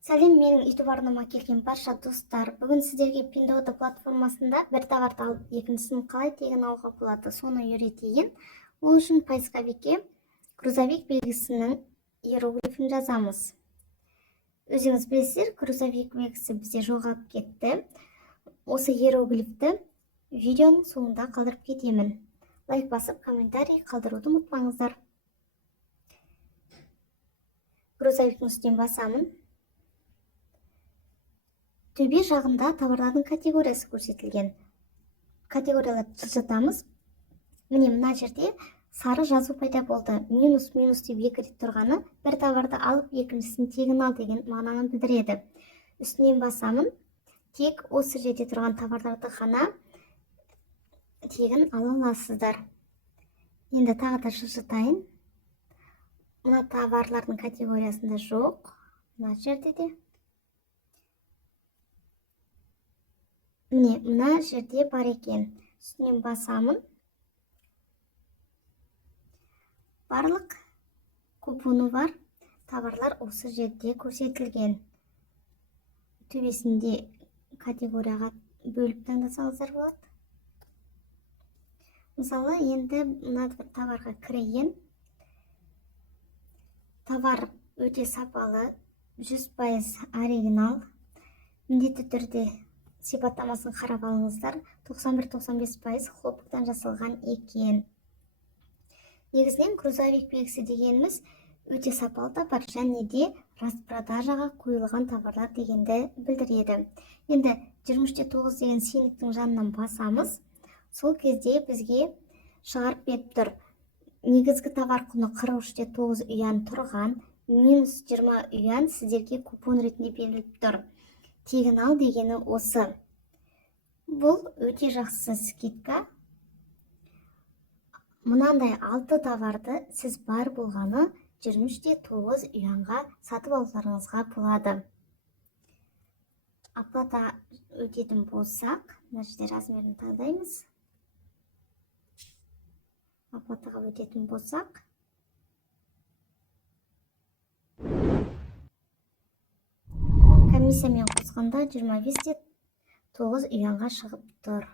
Сәлем, менің YouTube арнама келген барша достар. Бүгін сіздерге Pinduoduo платформасында бір товарды алып, екіншісін қалай тегін алуға болады, соны үйретейін. Ол үшін поисковикке грузовик белгісінің иероглифін жазамыз. Өзіңіз білесіздер, грузовик белгісі бізде жоғалып кетті. Осы иероглифті видеоның соңында қалдырып кетемін. Лайк басып, комментарий қалдыруды ұмытпаңыздар. Грузовиктің үстінен басамын. Төбе жағында товарлардың категориясы көрсетілген. Категорияларды жылжытамыз. Міне мына жерде сары жазу пайда болды. Минус деп екі рет тұрғаны бір товарды алып, екіншісін тегін ал деген мағынаны білдіреді. Үстінен басамын. Тек осы жерде тұрған товарларды ғана тегін ала аласыздар. Енді тағы да жылжытайын. Мына товарлардың категориясында жоқ. Мына жерде де. Міне, мына жерде бар екен. Үстінен басамын. Барлық купоны бар товарлар осы жерде көрсетілген. Төбесінде категорияға бөліп таңдасаңыздар болады. Мысалы, енді мына товарға кірейін. Товар өте сапалы, 100% оригинал. Міндетті түрде сипаттамасын қарап алыңыздар. 91-95% хлопоктан жасалған екен. Негізінен грузовик белгісі дегеніміз өте сапалы товар, және де распродажаға қойылған товарлар дегенді білдіреді. Енді 23-9 деген сеніктің жанынан басамыз. Сол кезде бізге шығарып беріп тұр. Негізгі товар құны 43-9 ұян тұрған, минус 20 ұян сіздерге купон ретінде беріліп тұр. Тегін ал дегені осы. Бұл өте жақсы скидка. Мынандай 6 товарды сіз бар болғаны 23-9 ұянға сатып алуларыңызға болады. Оплата өтетін болсақ, мына жерде размерін таңдаймыз. Оплатаға өтетін болсақ, комиссиямен қосқанда 25-9 ұянға шығып тұр.